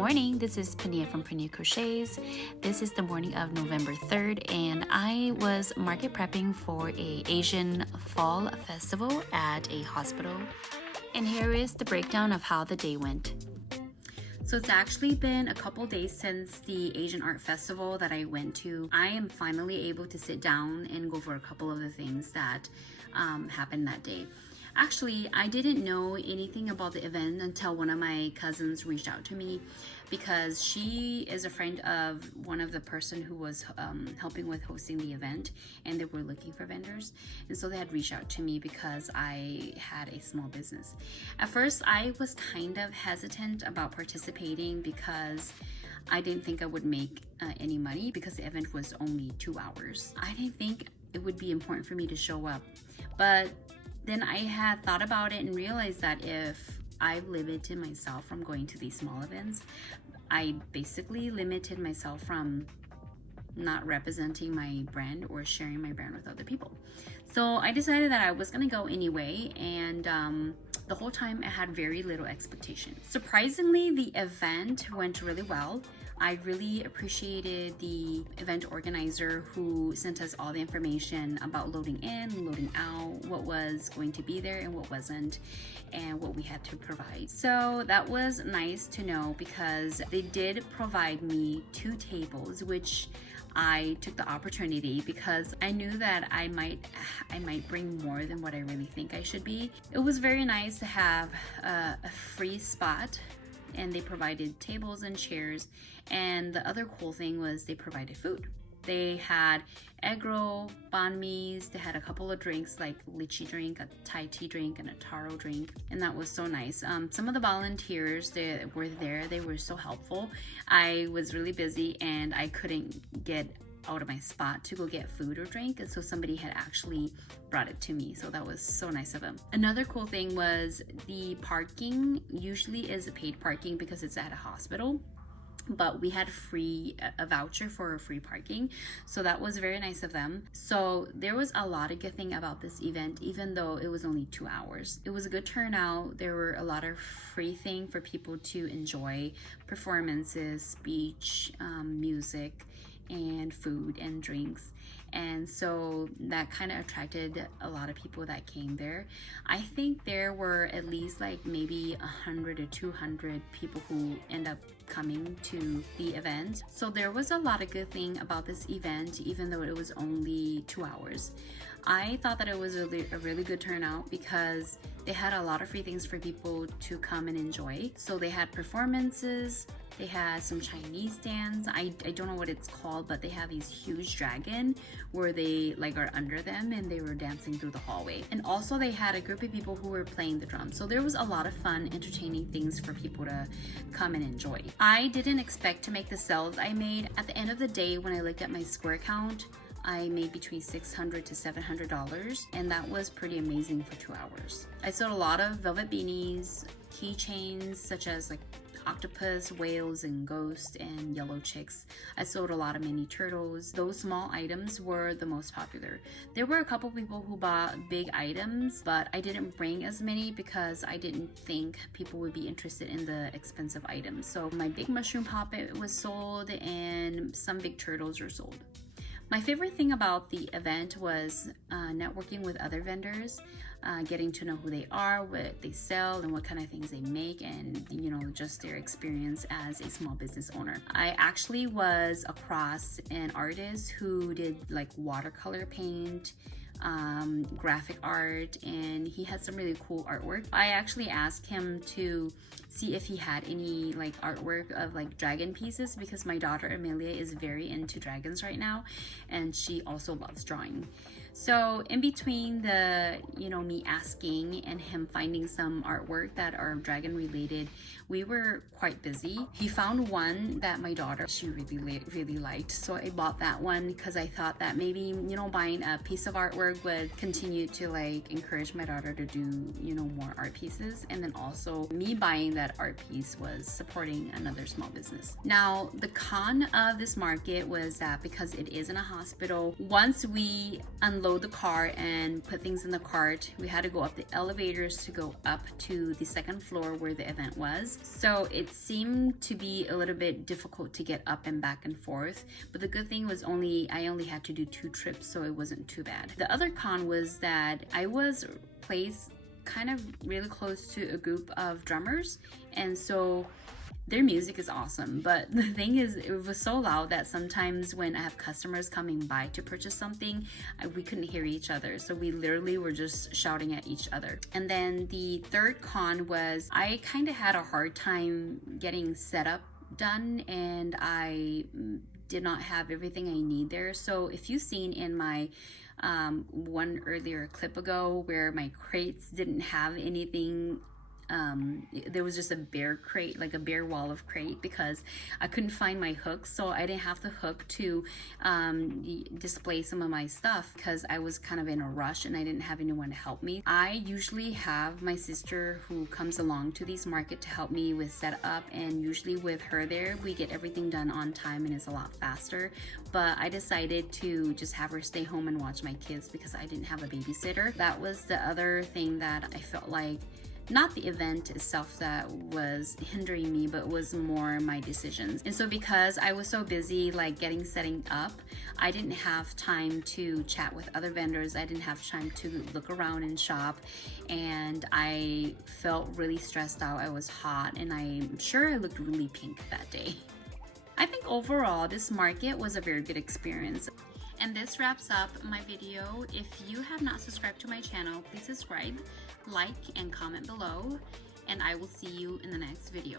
morning, this is Pania from Pania Crochets. This is the morning of November 3rd, and I was market prepping for a Asian fall festival at a hospital. And here is the breakdown of how the day went. So it's actually been a couple days since the Asian Art Festival that I went to. I am finally able to sit down and go over a couple of the things that happened that day. Actually, I didn't know anything about the event until one of my cousins reached out to me, because she is a friend of one of the person who was helping with hosting the event, and they were looking for vendors. And so they had reached out to me because I had a small business. At first, I was kind of hesitant about participating because I didn't think I would make any money, because the event was only 2 hours. I didn't think it would be important for me to show up. But then I had thought about it and realized that if I limited myself from going to these small events, I basically limited myself from not representing my brand or sharing my brand with other people. So I decided that I was gonna go anyway, and the whole time I had very little expectation. Surprisingly, the event went really well. I really appreciated the event organizer who sent us all the information about loading in, loading out, what was going to be there and what wasn't, and what we had to provide. So that was nice to know, because they did provide me 2 tables, which I took the opportunity because I knew that I might bring more than what I really think I should be. It was very nice to have a free spot, and they provided tables and chairs. And the other cool thing was they provided food. They had egg roll, banh mi's, they had a couple of drinks like lychee drink, a Thai tea drink, and a taro drink, and that was so nice. Some of the volunteers that were there, they were so helpful. I was really busy and I couldn't get out of my spot to go get food or drink, and so somebody had actually brought it to me, so that was so nice of them. Another cool thing was the parking usually is a paid parking because it's at a hospital, but we had a voucher for free parking, so that was very nice of them. So there was a lot of good thing about this event, even though it was only 2 hours. It was a good turnout. There were a lot of free thing for people to enjoy: performances, speech, music, and food and drinks. And so that kind of attracted a lot of people that came there. I think there were at least like maybe 100 or 200 people who end up coming to the event. So there was a lot of good thing about this event, even though it was only 2 hours. I thought that it was a really good turnout because they had a lot of free things for people to come and enjoy. So they had performances, they had some Chinese dance. I don't know what it's called, but they have these huge dragon where they like are under them, and they were dancing through the hallway. And also they had a group of people who were playing the drums. So there was a lot of fun, entertaining things for people to come and enjoy. I didn't expect to make the sales I made. At the end of the day, when I looked at my square count, I made between $600 to $700, and that was pretty amazing for 2 hours. I sold a lot of velvet beanies, keychains such as like octopus, whales, and ghosts, and yellow chicks. I sold a lot of mini turtles. Those small items were the most popular. There were a couple people who bought big items, but I didn't bring as many because I didn't think people would be interested in the expensive items. So my big mushroom puppet was sold, and some big turtles were sold. My favorite thing about the event was networking with other vendors, getting to know who they are, what they sell, and what kind of things they make, and just their experience as a small business owner. I actually was across an artist who did like watercolor paint, graphic art, and he had some really cool artwork. I actually asked him to see if he had any like artwork of like dragon pieces, because my daughter Amelia is very into dragons right now, and she also loves drawing. So in between the me asking and him finding some artwork that are dragon related, we were quite busy. He found one that my daughter, she really liked, so I bought that one because I thought that maybe buying a piece of artwork would continue to like encourage my daughter to do more art pieces, and then also me buying that art piece was supporting another small business. Now the con of this market was that because it is in a hospital, once we unload unload the car and put things in the cart. We had to go up the elevators to go up to the second floor where the event was. So it seemed to be a little bit difficult to get up and back and forth. But the good thing was I only had to do 2 trips, so it wasn't too bad. The other con was that I was placed kind of really close to a group of drummers, and so their music is awesome, but the thing is, it was so loud that sometimes when I have customers coming by to purchase something, we couldn't hear each other. So we literally were just shouting at each other. And then the third con was I kind of had a hard time getting set up done, and I did not have everything I need there. So if you've seen in my one earlier clip ago where my crates didn't have anything, there was just a bare crate, like a bare wall of crate, because I couldn't find my hooks, so I didn't have the hook to display some of my stuff because I was kind of in a rush and I didn't have anyone to help me. I usually have my sister who comes along to these market to help me with setup, and usually with her there we get everything done on time and it's a lot faster. But I decided to just have her stay home and watch my kids because I didn't have a babysitter. That was the other thing that I felt like, not the event itself that was hindering me, but was more my decisions. And so because I was so busy like setting up, I didn't have time to chat with other vendors. I didn't have time to look around and shop, and I felt really stressed out. I was hot, and I'm sure I looked really pink that day. I think overall this market was a very good experience. And this wraps up my video. If you have not subscribed to my channel, please subscribe, like, and comment below, and I will see you in the next video.